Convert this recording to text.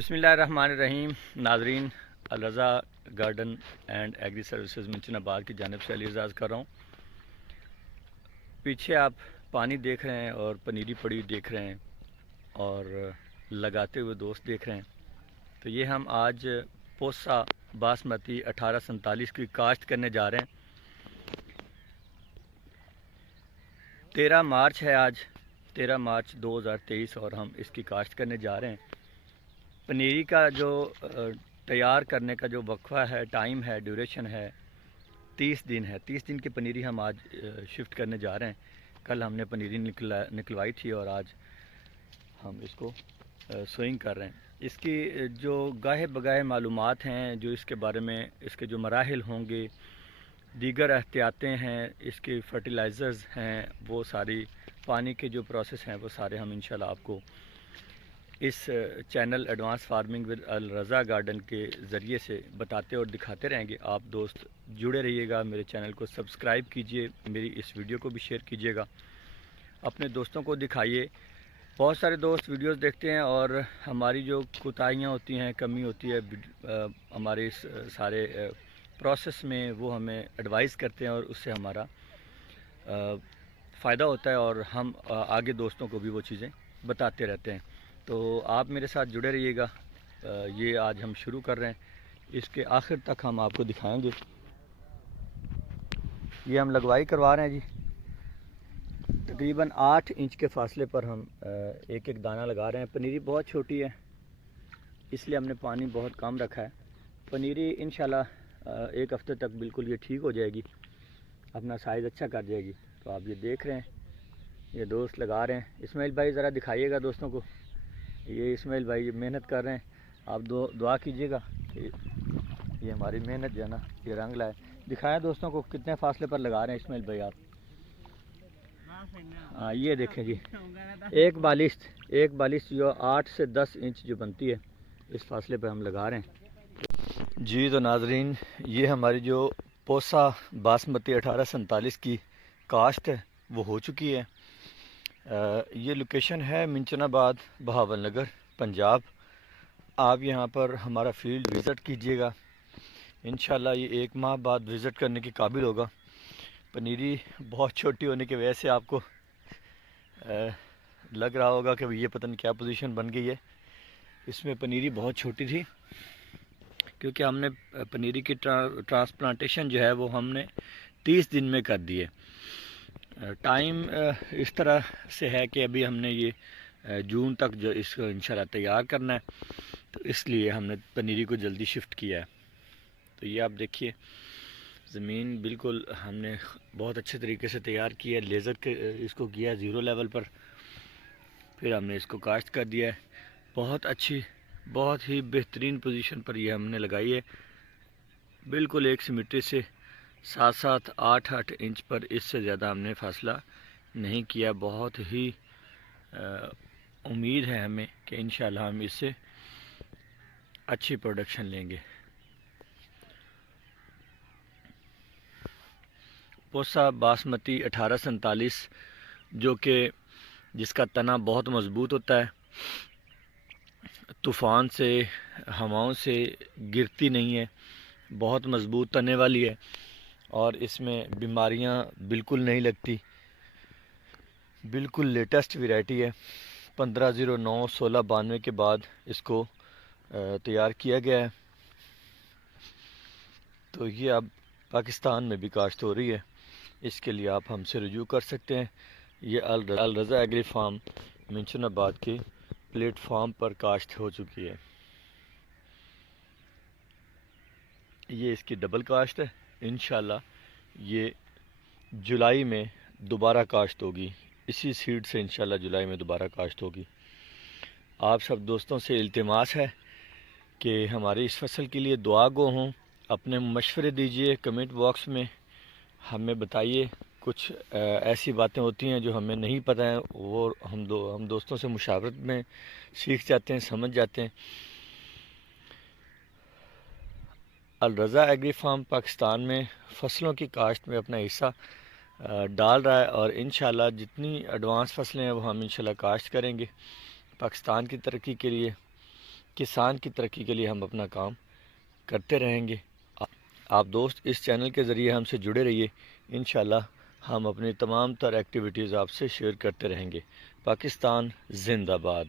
بسم اللہ الرحمن الرحیم. ناظرین، الرضا گارڈن اینڈ ایگری سروسز منچن آباد کی جانب سے علی اعزاز کر رہا ہوں. پیچھے آپ پانی دیکھ رہے ہیں اور پنیری پڑی دیکھ رہے ہیں اور لگاتے ہوئے دوست دیکھ رہے ہیں. تو یہ ہم آج پوسا باسمتی 1847 کی کاشت کرنے جا رہے ہیں. 13 مارچ ہے آج، 13 مارچ 2023، اور ہم اس کی کاشت کرنے جا رہے ہیں. پنیری کا جو تیار کرنے کا جو وقفہ ہے، ٹائم ہے، ڈیوریشن ہے، 30 دن ہے. 30 دن کی پنیری ہم آج شفٹ کرنے جا رہے ہیں. کل ہم نے پنیری نکلوائی تھی اور آج ہم اس کو سوئنگ کر رہے ہیں. اس کی جو گاہے بگاہے معلومات ہیں، جو اس کے بارے میں اس کے جو مراحل ہوں گے، دیگر احتیاطیں ہیں، اس کے فرٹیلائزرز ہیں، وہ ساری پانی کے جو پروسیس ہیں، وہ سارے ہم انشاءاللہ آپ کو اس channel advance farming with Alraza garden کے ذریعے سے بتاتے اور دکھاتے رہیں گے. آپ دوست جڑے رہیے گا، میرے چینل کو سبسکرائب کیجئے، میری اس ویڈیو کو بھی شیئر کیجئے گا، اپنے دوستوں کو دکھائیے. بہت سارے دوست ویڈیوز دیکھتے ہیں اور ہماری جو کوتاہیاں ہوتی ہیں، کمی ہوتی ہے ہمارے اس سارے پروسیس میں، وہ ہمیں ایڈوائز کرتے ہیں اور اس سے ہمارا فائدہ ہوتا ہے اور ہم آگے دوستوں کو بھی وہ چیزیں بتاتے رہتے ہیں. تو آپ میرے ساتھ جڑے رہیے گا. یہ آج ہم شروع کر رہے ہیں، اس کے آخر تک ہم آپ کو دکھائیں گے. یہ ہم لگوائی کروا رہے ہیں جی. تقریباً 8 انچ کے فاصلے پر ہم ایک ایک دانہ لگا رہے ہیں. پنیری بہت چھوٹی ہے، اس لیے ہم نے پانی بہت کم رکھا ہے. پنیری انشاءاللہ ایک ہفتے تک بالکل یہ ٹھیک ہو جائے گی، اپنا سائز اچھا کر جائے گی. تو آپ یہ دیکھ رہے ہیں، یہ دوست لگا رہے ہیں. اسماعیل بھائی ذرا دکھائیے گا دوستوں کو. یہ اسماعیل بھائی محنت کر رہے ہیں، آپ دعا کیجیے گا کہ یہ ہماری محنت جو ہے نا یہ رنگ لائے. دکھائیں دوستوں کو کتنے فاصلے پر لگا رہے ہیں اسماعیل بھائی آپ. ہاں یہ دیکھیں جی، ایک بالشت جو 8 سے 10 انچ جو بنتی ہے، اس فاصلے پہ ہم لگا رہے ہیں جی. تو ناظرین، یہ ہماری جو پوسا باسمتی 1847 کی کاشت ہے وہ ہو چکی ہے. یہ لوکیشن ہے منچن آباد، بہاول نگر، پنجاب. آپ یہاں پر ہمارا فیلڈ وزٹ کیجئے گا. انشاءاللہ یہ 1 ماہ بعد وزٹ کرنے کے قابل ہوگا. پنیری بہت چھوٹی ہونے کی وجہ سے آپ کو لگ رہا ہوگا کہ یہ پتہ نہیں کیا پوزیشن بن گئی ہے. اس میں پنیری بہت چھوٹی تھی، کیونکہ ہم نے پنیری کی ٹرانسپلانٹیشن جو ہے وہ ہم نے 30 دن میں کر دی ہے. ٹائم اس طرح سے ہے کہ ابھی ہم نے یہ جون تک جو اس کو انشاءاللہ تیار کرنا ہے، تو اس لیے ہم نے پنیری کو جلدی شفٹ کیا ہے. تو یہ آپ دیکھیے، زمین بالکل ہم نے بہت اچھے طریقے سے تیار کی ہے. لیزر کے اس کو کیا 0 لیول پر، پھر ہم نے اس کو کاشت کر دیا ہے. بہت اچھی، بہت ہی بہترین پوزیشن پر یہ ہم نے لگائی ہے، بالکل ایک سیمیٹری سے 7-7 8-8 انچ پر. اس سے زیادہ ہم نے فاصلہ نہیں کیا. بہت ہی امید ہے ہمیں کہ انشاءاللہ ہم اس سے اچھی پروڈکشن لیں گے. پوسا باسمتی 1847 جو کہ جس کا تنا بہت مضبوط ہوتا ہے، طوفان سے، ہواؤں سے گرتی نہیں ہے، بہت مضبوط تنے والی ہے، اور اس میں بیماریاں بالکل نہیں لگتی. بالکل لیٹسٹ ویرائٹی ہے. 1509-1692 کے بعد اس کو تیار کیا گیا ہے. تو یہ اب پاکستان میں بھی کاشت ہو رہی ہے. اس کے لیے آپ ہم سے رجوع کر سکتے ہیں. یہ الرضا ایگری فارم منچن آباد کے پلیٹ فارم پر کاشت ہو چکی ہے. یہ اس کی ڈبل کاشت ہے. انشاءاللہ یہ جولائی میں دوبارہ کاشت ہوگی. اسی سیڈ سے انشاءاللہ جولائی میں دوبارہ کاشت ہوگی. آپ سب دوستوں سے التماس ہے کہ ہماری اس فصل کے لیے دعا گو ہوں. اپنے مشورے دیجئے کمنٹ باکس میں، ہمیں بتائیے. کچھ ایسی باتیں ہوتی ہیں جو ہمیں نہیں پتہ ہیں، وہ ہم دوستوں سے مشاورت میں سیکھ جاتے ہیں، سمجھ جاتے ہیں. الرضا ایگری فارم پاکستان میں فصلوں کی کاشت میں اپنا حصہ ڈال رہا ہے، اور انشاءاللہ جتنی ایڈوانس فصلیں ہیں وہ ہم انشاءاللہ کاشت کریں گے پاکستان کی ترقی کے لیے، کسان کی ترقی کے لیے ہم اپنا کام کرتے رہیں گے۔ آپ دوست اس چینل کے ذریعے ہم سے جڑے رہیے، انشاءاللہ ہم اپنی تمام تر ایکٹیویٹیز آپ سے شیئر کرتے رہیں گے۔ پاکستان زندہ باد۔